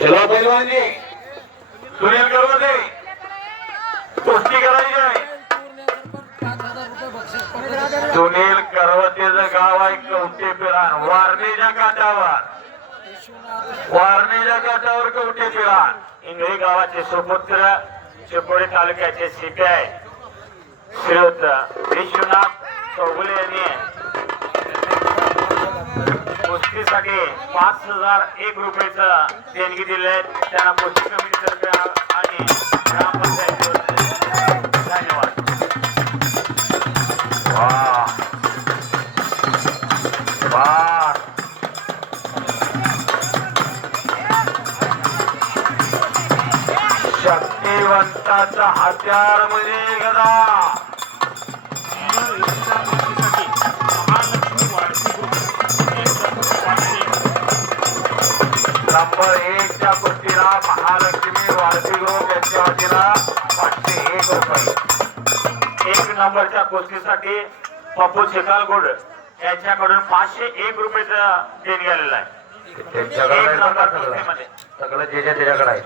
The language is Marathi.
चला पैलवानी सुनील करवते कुस्ती करायची आहे. सुनील करवतेचं गाव आहे कवटे पिराण वारणीच्या काठावर कवटे पिराण इंगळी गावाचे सुपुत्र चिकोडी तालुक्याचे सीपीआय श्रीयुत विश्वनाथ चौगुले यांनी कुस्तीसाठी 5001 रुपयाचं देणगी दिले. त्यांना कुस्ती कमिटीतर्फे आणि ग्रामपंचायतीतर्फे धन्यवाद. शक्तिवंताचा हत्यार म्हणजे गदा. नंबर 1 च्या कुस्तीला महालक्ष्मी वारसी ग्रुप यांच्या वतीला 501 रुपये. 1 नंबरच्या कुस्तीसाठी पप्पू शिकालगुड यांच्याकडून 501 रुपयाचं देणगी आलेलं आहे. सगळं जे त्याच्याकडे आहे.